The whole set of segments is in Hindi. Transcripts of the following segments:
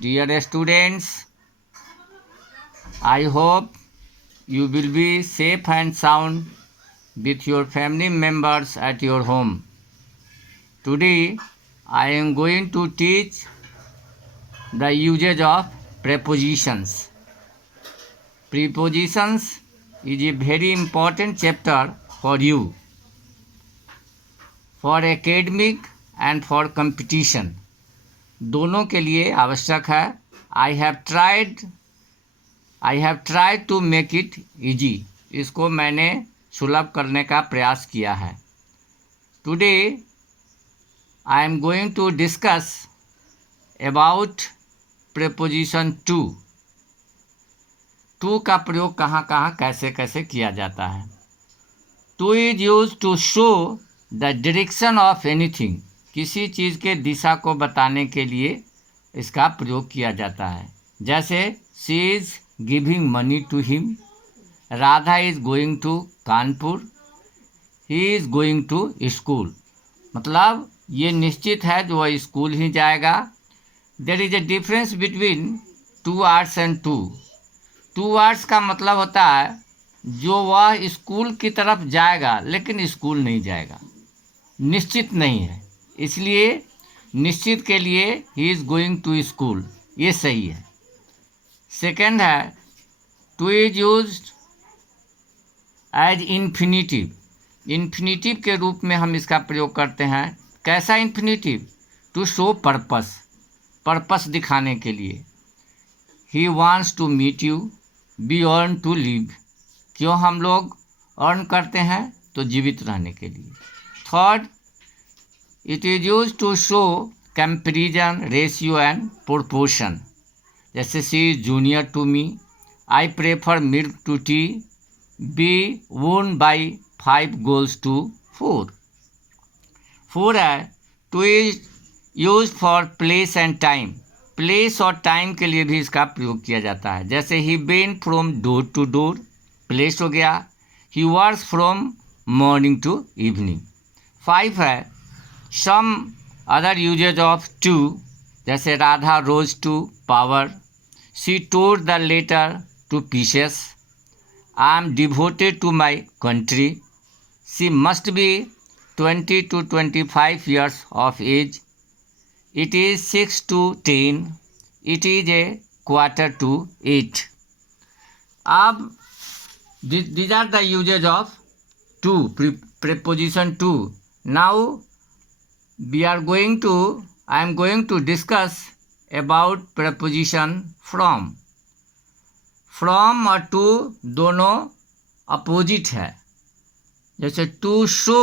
Dear students, I hope you will be safe and sound with your family members at your home. Today, I am going to teach the usage of prepositions. Prepositions is a very important chapter for you, for academic and for competition. दोनों के लिए आवश्यक है. I have tried to make it easy. इसको मैंने सुलभ करने का प्रयास किया है. Today I am going to discuss about preposition to. To का प्रयोग कहाँ कहाँ कैसे कैसे किया जाता है. To is use to show the direction of anything. किसी चीज़ के दिशा को बताने के लिए इसका प्रयोग किया जाता है. जैसे she is giving money to him, Radha is going to Kanpur, he is going to school. मतलब ये निश्चित है जो वह स्कूल ही जाएगा. There is a difference between towards and to. Towards का मतलब होता है जो वह स्कूल की तरफ जाएगा लेकिन स्कूल नहीं जाएगा, निश्चित नहीं है. इसलिए निश्चित के लिए he is going to school, ये सही है. सेकेंड है to is used as infinitive. Infinitive के रूप में हम इसका प्रयोग करते हैं. कैसा infinitive? To show purpose, purpose दिखाने के लिए. He wants to meet you, we earn to live. क्यों हम लोग अर्न करते हैं? तो जीवित रहने के लिए. Third, it is use to show comparison, ratio and proportion. जैसे she is junior to me, I prefer milk to tea, we won by 5 goals to 4. 4 है to is use for place and time. Place और टाइम के लिए भी इसका प्रयोग किया जाता है. जैसे he went from door to door, place हो गया. He works from morning to evening. 5 है सम अदर यूजेज ऑफ टू. जैसे Radha rose to power, she tore the letter to pieces, I am devoted to my country, she must be 20 to 25 years of age, it is 6 to 10, it is a quarter to 8. अब these are the uses of to, preposition to. Now I am going to discuss about preposition from. From और to दोनों अपोजिट है. जैसे to show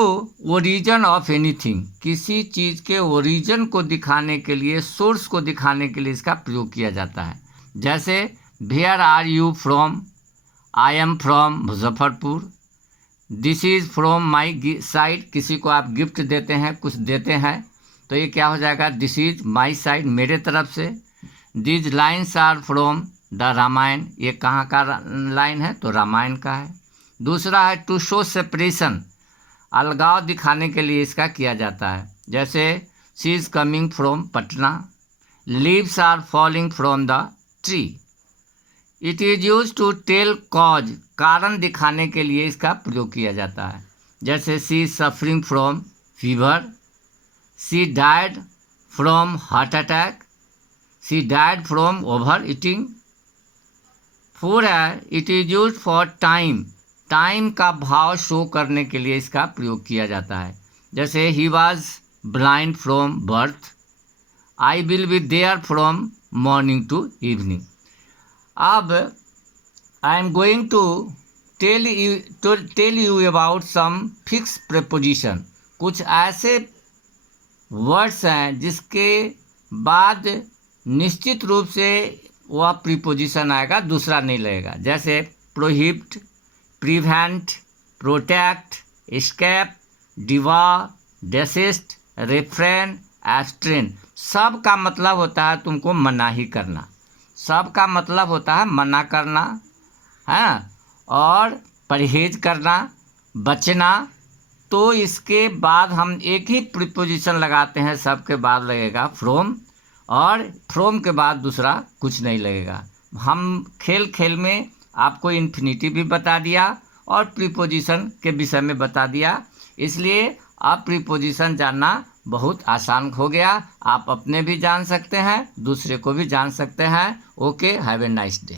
origin of anything, किसी चीज़ के ओरिजिन को दिखाने के लिए, सोर्स को दिखाने के लिए इसका प्रयोग किया जाता है. जैसे where are you from, I am from Muzaffarpur, this is from my side. किसी को आप गिफ्ट देते हैं, कुछ देते हैं, तो ये क्या हो जाएगा? दिस इज़ माई साइड, मेरे तरफ से. These lines are from the Ramayana. ये कहाँ का लाइन है? तो रामायण का है. दूसरा है टू शो सेपरेशन, अलगाव दिखाने के लिए इसका किया जाता है. जैसे she is coming from Patna, leaves are falling from the tree. It is use to tell cause, कारण दिखाने के लिए इसका प्रयोग किया जाता है. जैसे she is suffering from fever, she died from heart attack, she died from over eating. 4 है it is use for time, time का भाव शो करने के लिए इसका प्रयोग किया जाता है. जैसे he was blind from birth, I will be there from morning to evening. अब I am going to tell you about some fix preposition. कुछ ऐसे वर्ड्स हैं जिसके बाद निश्चित रूप से वह प्रीपोजिशन आएगा, दूसरा नहीं लगेगा. जैसे prohibit, prevent, protect, escape, डिवॉर, डेसिस्ट, refrain, एब्स्ट्रेन. सब का मतलब होता है तुमको मनाही करना. सब का मतलब होता है मना करना है और परहेज करना, बचना. तो इसके बाद हम एक ही प्रीपोजिशन लगाते हैं, सब के बाद लगेगा फ्रॉम, और फ्रॉम के बाद दूसरा कुछ नहीं लगेगा। हम खेल खेल में आपको इन्फिनिटिव भी बता दिया और प्रीपोजिशन के विषय में बता दिया, इसलिए अब प्रीपोजिशन जानना बहुत आसान हो गया। आप अपने भी जान सकते हैं, दूसरे को भी जान सकते हैं। Okay, have a nice day.